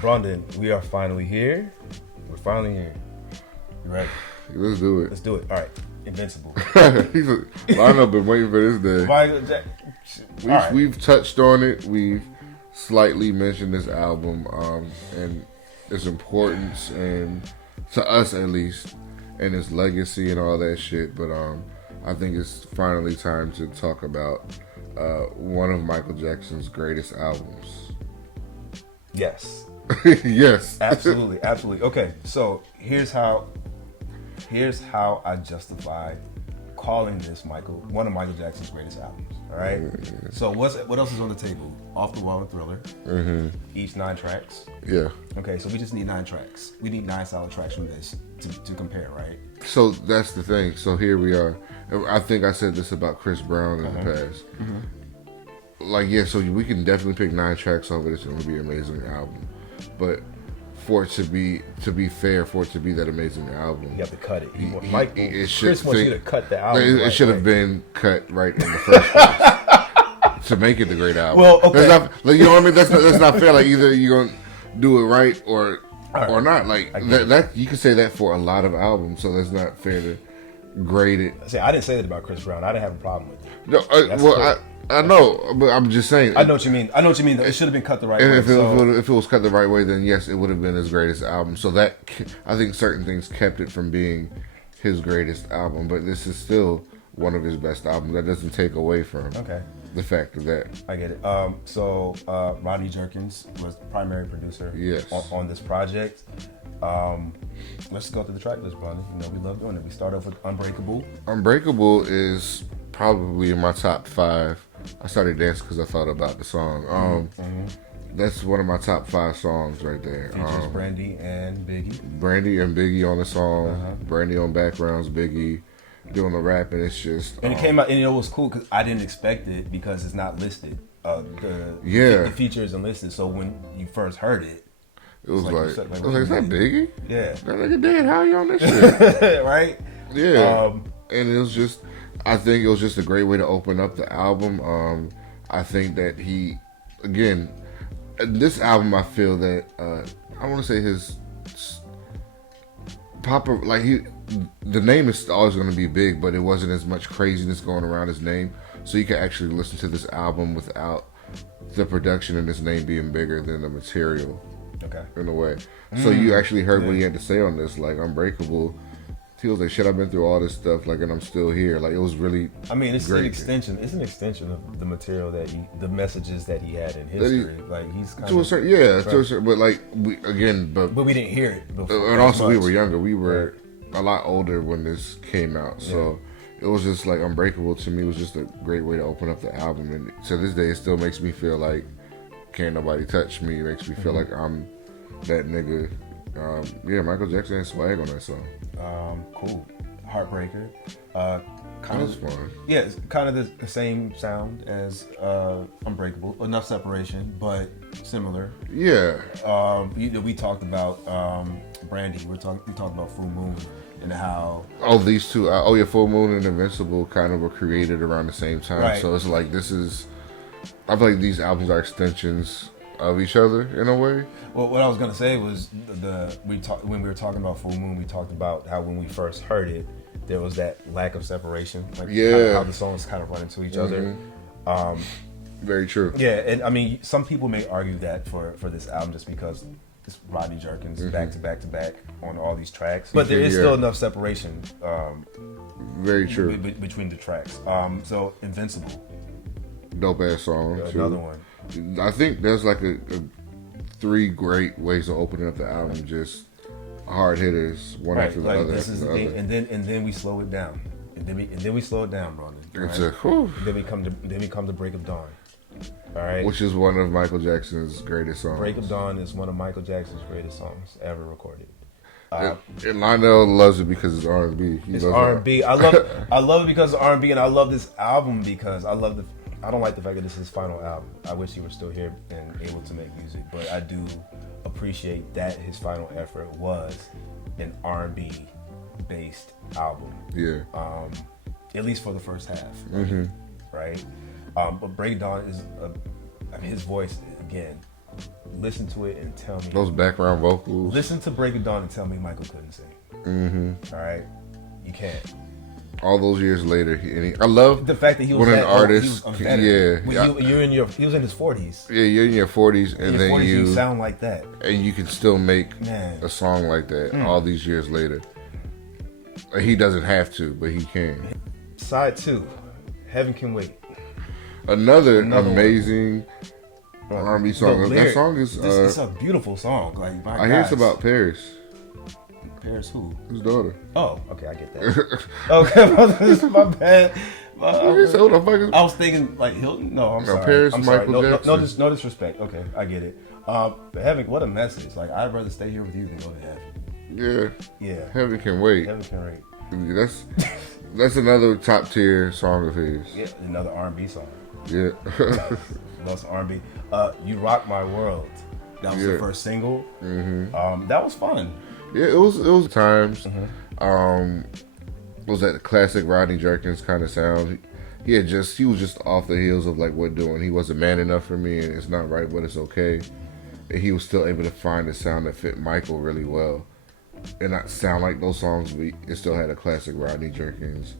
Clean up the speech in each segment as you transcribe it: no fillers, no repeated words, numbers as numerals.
Brandon, we are finally here. We're finally here. You ready? Let's do it. Let's do it. All right. Invincible. Lionel been waiting for this day. Michael Jackson. We've touched on it. We've slightly mentioned this album and its importance, and to us at least, and its legacy and all that shit. But I think it's finally time to talk about one of Michael Jackson's greatest albums. Yes. Yes. Absolutely. Okay, so here's how I justify calling this one of Michael Jackson's greatest albums. All right. Yeah. So what else is on the table? Off the Wall and Thriller. Mm-hmm. Each 9 tracks. Yeah. Okay, so we just need 9 tracks. We need 9 solid tracks from this to compare, right? So that's the thing. So here we are. I think I said this about Chris Brown in the past. Mm-hmm. Like, yeah, so we can definitely pick 9 tracks off of this. It's going to be an amazing album. But for it to be fair, for it to be that amazing album, You have to cut it. Chris wants you to cut the album. It should have been cut right in the first place to make it the great album. Well, okay. You know what I mean? That's not fair. Like, either you're gonna do it right or not. Like that you can say that for a lot of albums. So that's not fair to grade it. See, I didn't say that about Chris Brown. I didn't have a problem with it. No, I know, but I'm just saying. I know what you mean. It should have been cut the right way. If it was cut the right way, then yes, it would have been his greatest album. So that, I think certain things kept it from being his greatest album. But this is still one of his best albums. That doesn't take away from the fact of that. I get it. So Rodney Jerkins was the primary producer on this project. Let's go through the track list, brother. You know, we love doing it. We start off with Unbreakable. Unbreakable is probably in my top 5. I started dancing because I thought about the song. That's one of my top 5 songs right there. Features Brandy and Biggie. Brandy and Biggie on the song. Brandy on backgrounds. Biggie doing the rap, and it's just. And it came out, and it was cool because I didn't expect it because it's not listed. The feature isn't listed. So when you first heard it, it was like is that Biggie? Yeah. That nigga dead. How you on this shit? Right? Yeah. And it was just. I think it was just a great way to open up the album. I think that this album, I feel that I want to say his the name is always going to be big, but it wasn't as much craziness going around his name, so you can actually listen to this album without the production and his name being bigger than the material. Okay. In a way, so you actually heard what he had to say on this, like Unbreakable. He was like, "Shit, I've been through all this stuff, like, and I'm still here." Like, it was really. I mean, it's great. an extension. It's an extension of the material the messages that he had in history. He's kind to a certain, but like we didn't hear it before. And also, we were younger. We were a lot older when this came out, so it was just like Unbreakable to me was just a great way to open up the album, and to this day, it still makes me feel like can't nobody touch me. It makes me feel like I'm that nigga. Michael Jackson had swag on that song. Cool. Heartbreaker. That was fun. Yeah, it's kind of the same sound as Unbreakable. Enough separation, but similar. Yeah. We talked about Brandy. We talked about Full Moon and how. Oh, these two. Full Moon and Invincible kind of were created around the same time. Right. So it's like I feel like these albums are extensions of each other in a way. Well, what I was gonna say was when we were talking about Full Moon, we talked about how when we first heard it, there was that lack of separation, how the songs kind of run into each other. Very true. Yeah, and I mean, some people may argue that for this album just because it's Rodney Jerkins back to back on all these tracks, but there is still enough separation. Very true. Between the tracks. So Invincible, dope ass song. Another one. I think there's like a 3 great ways of opening up the album, just hard hitters, one after the other. And then we slow it down, and then we slow it down, Ronan. It's Then we come to Break of Dawn. All right, which is one of Michael Jackson's greatest songs. Break of Dawn is one of Michael Jackson's greatest songs ever recorded. And Lionel loves it because it's R&B. It's R&B. I love it because it's R&B, and I love this album because I don't like the fact that this is his final album. I wish he were still here and able to make music, but I do appreciate that his final effort was an R&B based album. Yeah. At least for the first half. Right? But Break Dawn is his voice again. listen to it and tell me. Those background vocals. Listen to Break of Dawn and tell me Michael couldn't sing. Mm-hmm. All right, you can't. All those years later, I love the fact that he was when that an artist, he was he was in his 40s. Yeah, you're in your 40s, and then 40s, you sound like that, and you can still make a song like that all these years later. He doesn't have to, but he can. Side 2, Heaven Can Wait. Another amazing R&B song. That song is it's a beautiful song. Like, I hear it's about Paris. Paris who? His daughter. Oh, okay, I get that. Okay, this is my bad. I was thinking like Hilton. No, I'm sorry. Paris, I'm Michael sorry. Jackson. No disrespect. Okay, I get it. But Heaven, what a message. Like, I'd rather stay here with you than go to heaven. Yeah. Heaven Can Wait. Heaven Can Wait. That's another top tier song of his. Yeah, another R&B song. Yeah. Lots of R&B. You Rock My World. That was the first single. Mm-hmm. That was fun. Yeah, it was times. It was that classic Rodney Jerkins kind of sound. He was just off the heels of like What Doing. He wasn't man enough for me, and it's not right, but it's okay. And he was still able to find a sound that fit Michael really well, and not sound like those songs, but it still had a classic Rodney Jerkins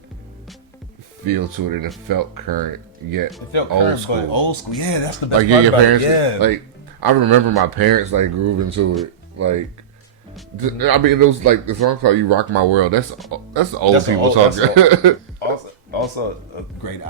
feel to it, and it felt current yet old school. But old school. Yeah, that's the best like part your about parents. it. Yeah. Like I remember my parents like grooving to it. Like I mean, it was like the song called "You Rock My World." That's old people talking. Also a great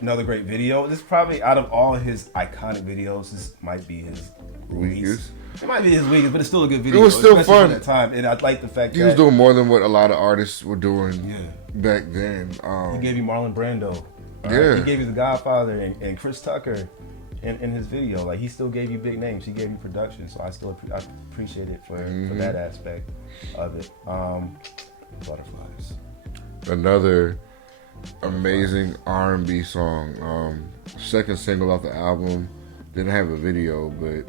another great video. This is probably out of all his iconic videos, this might be his weakest. It might be his weakest, but it's still a good video. It was still fun at that time, and I like the fact he was doing more than what a lot of artists were doing back then. He gave you Marlon Brando. He gave you The Godfather and Chris Tucker in his video. Like, he still gave you big names. He gave you production, so I appreciate it for that aspect of it. Butterflies. Another amazing R&B song. Second single off the album. Didn't have a video, but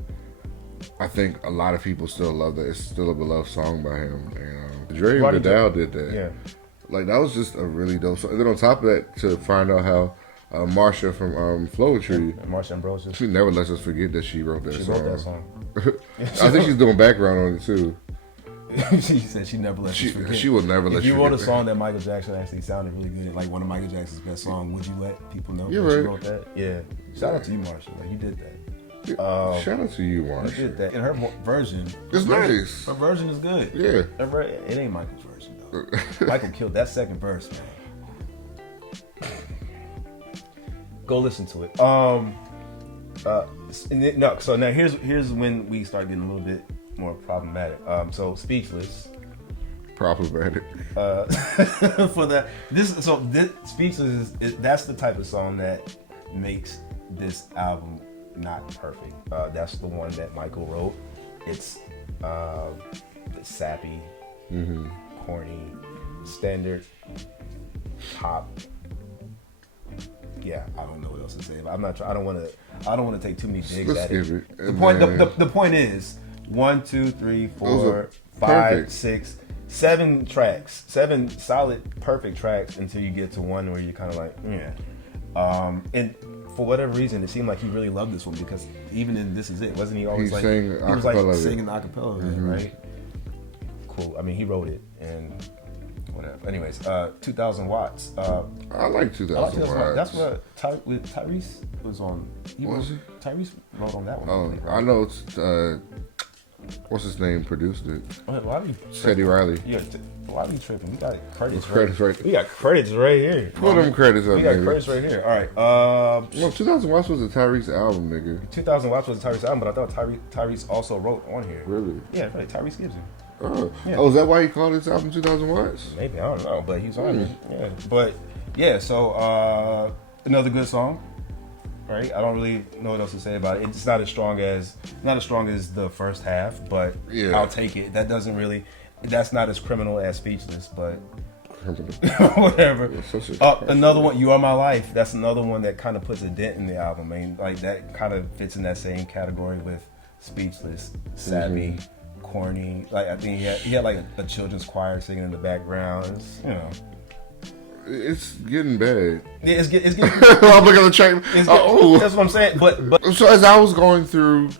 I think a lot of people still love that. It's still a beloved song by him. And Dre Vidal did that. Yeah. Like, that was just a really dope song. And then on top of that, to find out how Marsha from Flowetry, Marsha Ambrosius, she never lets us forget that she wrote that song. She wrote that song. I think she's doing background on it too. She said she never lets us forget. She will never let you forget. If you wrote a song that Michael Jackson actually sounded really good, like one of Michael Jackson's best songs, would you let people know that you wrote that? Yeah. Shout out to you, Marsha. Like, you did that. Shout out to you, Marsha. You did that. And her version, it's nice. Her version is good. Yeah. It ain't Michael's version though. Michael killed that second verse, man. Go listen to it. So now here's when we start getting a little bit more problematic. So Speechless. Problematic. For that, this Speechless that's the type of song that makes this album not perfect. That's the one that Michael wrote. It's sappy, corny, standard pop. Yeah, I don't know what else to say. I don't want to take too many digs at it. The point is 1, 2, 3, 4, 5, 6, 7 tracks, 7 solid perfect tracks until you get to one where you're kind of like, and for whatever reason, it seemed like he really loved this one, because even in This Is It, wasn't he always like singing the acapella of it, right? Cool. I mean, he wrote it and whatever. Anyways, 2,000 Watts. I like 2,000 Watts. That's what Tyrese was on. Tyrese wrote on that one. Oh, right? I know it's what's his name produced it. Teddy Riley. Yeah, why are you tripping? We got credits right. We got credits right here. Pull them credits up. We got credits right here. All right. No, 2,000 Watts was a Tyrese album, nigga. 2,000 Watts was a Tyrese album, but I thought Tyrese also wrote on here. Really? Yeah, right. Tyrese Gibson. Oh, yeah. Is that why he called his album 2,000 Watts? Maybe, I don't know, but he's on it. Yeah, but yeah. So another good song. Right, I don't really know what else to say about it. It's not as strong as the first half, but I'll take it. That's not as criminal as Speechless, but whatever. Another one, You Are My Life. That's another one that kind of puts a dent in the album. I mean, like, that kind of fits in that same category with Speechless, sappy, corny. Like, I think he had like a children's choir singing in the background. It's getting bad. Yeah, it's getting. I'm looking at the track. That's what I'm saying. But so as I was going through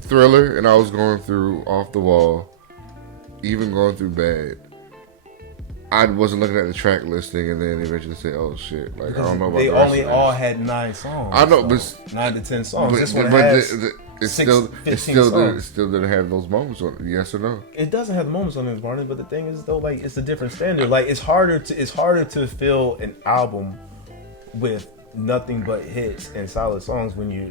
Thriller, and I was going through Off the Wall, even going through Bad. I wasn't looking at the track listing, and then eventually say, "Oh shit!" Like I don't know about. They the rest only of all this. had 9 songs. I know, so but 9 to 10 songs. But, This one but has it's 6, still 15 it songs. still didn't have those moments on it. Yes or no? It doesn't have moments on it, Barney. But the thing is, though, like it's a different standard. Like it's harder to fill an album with nothing but hits and solid songs when you're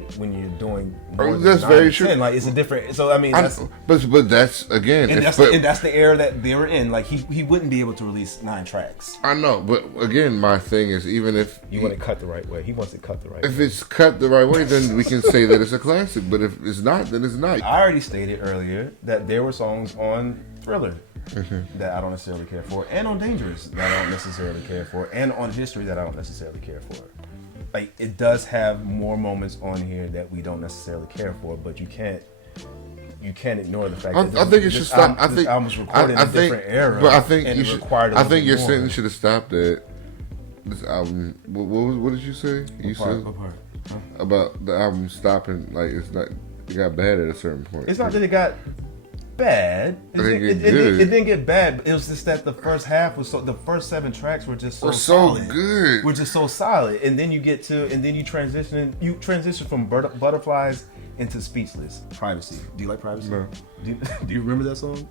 doing more than That's 9 very to true. 10. Like it's a different. So I mean, that's, but that's again, and that's the era that they were in. Like he wouldn't be able to release 9 tracks. I know, but again, my thing is even if You want it cut the right way. He wants it cut the right way. if it's cut the right way, then we can say that it's a classic. But if it's not, then it's not. I already stated earlier that there were songs on Thriller that I don't necessarily care for, and on Dangerous that I don't necessarily care for, and on History that I don't necessarily care for. Like it does have more moments on here that we don't necessarily care for, but you can't ignore the fact that I think it should stop. This album was recorded in a different era, but I think and you it should. required a I little think bit your more. sentence should have stopped at this album. What did you say? You said What part? Huh? about the album stopping. Like it's not. It got bad at a certain point. It's not that it got bad. It didn't get bad. It was just that the first half was the first 7 tracks were just so solid. Good. We're just so solid, and then you transition from Butterflies into Speechless. Privacy. Do you like Privacy? No. Do you remember that song?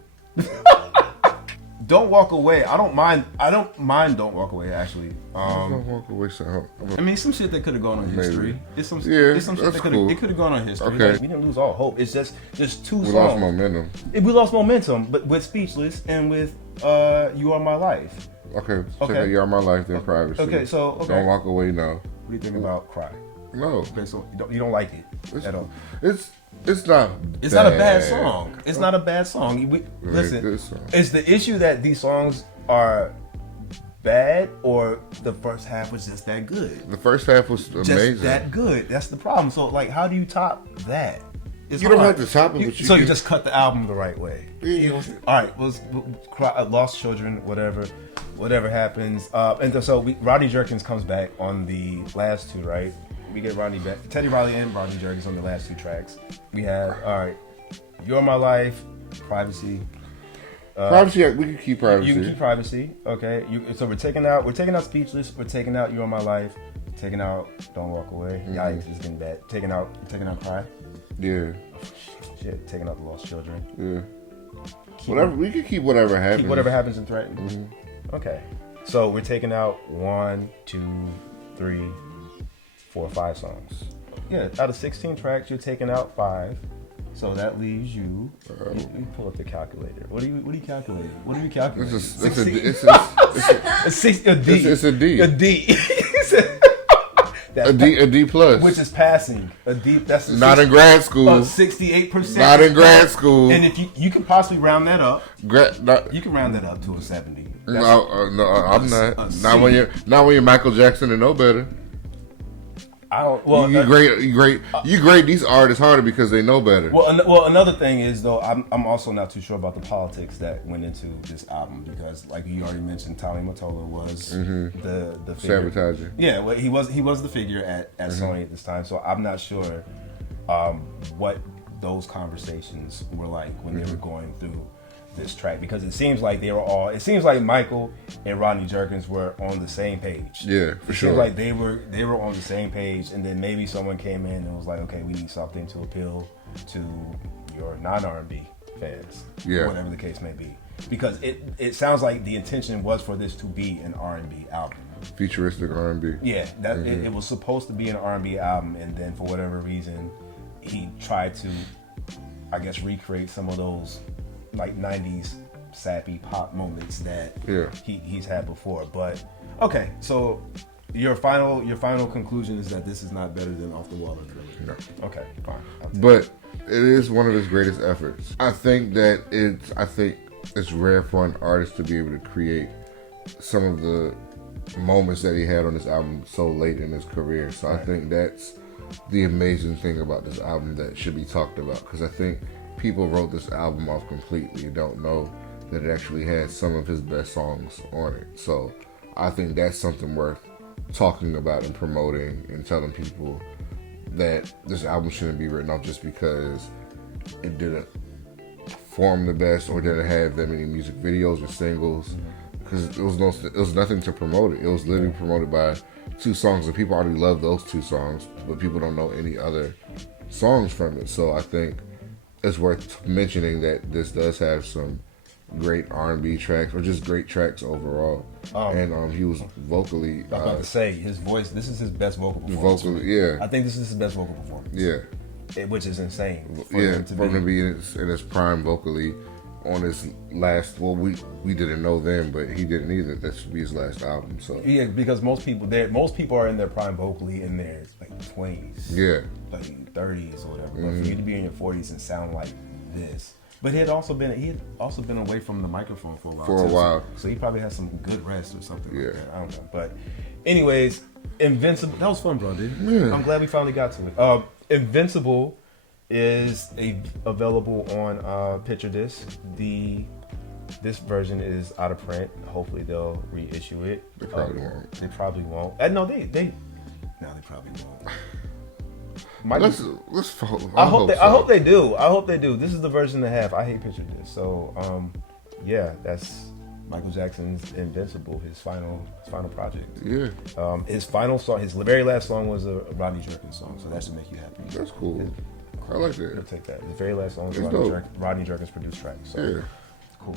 Don't Walk Away. I don't mind. Don't Walk Away. Actually, Don't walk away. So I mean, some shit that could have gone on Maybe. History. It's some Yeah, shit that's that cool. could have gone on History. Okay. Like, we didn't lose all hope. It's just 2 we songs. lost momentum. We lost momentum, but with Speechless and with You Are My Life. Okay. Okay. Check out You Are My Life, then Privacy. Okay, so Don't walk away. No. What do you think about Cry? No. Okay, so you don't like it at all. It's not. It's not a bad song. It's not a bad song. Listen, good song. it's the issue that these songs are bad, or the first half was just that good. The first half was amazing. Just that good. That's the problem. So, like, how do you top that? It's You don't hard. have to top it, but So you can- just cut the album the right way. Yeah. All right, Lost Children, whatever happens. And so Rodney Jerkins comes back on the last 2, right? We get Rodney back. Teddy Riley and Rodney Jerkins on the last 2 tracks. We have, all right, You're My Life, Privacy. Privacy, we can keep Privacy. You can keep Privacy, okay? So we're taking out Speechless. We're taking out You're My Life. Taking out Don't Walk Away. Yikes, it's getting bad. Taking out Cry. Yeah. Shit, taking out the Lost Children. Yeah. Whatever, we can keep whatever happens. Keep whatever happens and threaten. Okay. So we're taking out 1, 2, 3, 4, 5 songs. Yeah, out of 16 tracks, you're taking out 5. So that leaves you. You pull up the calculator. What are you calculating? What are you calculating? It's a D. It's a D. A D plus. Which is passing. A D. That's not in grad school. 68%. Not in grad school. And if you can possibly round that up, not, you can round that up to a 70. No, I'm not. Not when you're Michael Jackson and know better. I don't. Well, you grade these artists harder because they know better. Well, another thing is though, I'm also not too sure about the politics that went into this album because, like you already mentioned, Tommy Mottola was the figure. Sabotager. Yeah, well, he was the figure at Sony at this time, so I'm not sure what those conversations were like when they were going through this track, because it seems like Michael and Rodney Jerkins were on the same page. Yeah, for sure. It seems like they were on the same page, and then maybe someone came in and was like, okay, we need something to appeal to your non-R&B fans. Yeah. Whatever the case may be. Because it sounds like the intention was for this to be an R&B album. Futuristic R&B. Yeah, it was supposed to be an R&B album, and then for whatever reason, he tried to, I guess, recreate some of those like 90s sappy pop moments that he's had before. But okay, so your final conclusion is that this is not better than Off the Wall or Thriller? No. Okay, fine. But it is one of his greatest efforts. I think it's rare for an artist to be able to create some of the moments that he had on this album so late in his career. So I think that's the amazing thing about this album that should be talked about, because I think people wrote this album off completely and don't know that it actually has some of his best songs on it. So I think that's something worth talking about and promoting and telling people that this album shouldn't be written off just because it didn't perform the best or didn't have that many music videos or singles because it was nothing to promote it. It was literally promoted by 2 songs, and people already love those 2 songs, but people don't know any other songs from it. So I think it's worth mentioning that this does have some great R&B tracks, or just great tracks overall. And he was vocally. I was about to say his voice. This is his best vocal performance. Yeah. I think this is his best vocal performance. Yeah. Which is insane. For him to be in his prime vocally on his last. Well, we didn't know then, but he didn't either. That should be his last album. So yeah, because most people are in their prime vocally in their like 20s. Yeah. Like 30s or whatever. But for you to be in your 40s and sound like this. But he had also been away from the microphone for a while. So he probably had some good rest or something like that. I don't know. But anyways, Invincible. That was fun, bro, dude. Yeah. I'm glad we finally got to it. Invincible is available on Picture Disc. This version is out of print. Hopefully they'll reissue it. They probably won't. They probably won't. No, they probably won't. Let's I hope they do. I hope they do. This is the version they have. I hate Picture Disc. So yeah, that's Michael Jackson's Invincible, his final project. Yeah. His final song, his very last song was a Rodney Jerkins song, so that should make you happy. That's cool. I like that. You'll take that. His very last song was Rodney Jerkins produced track. So yeah. cool.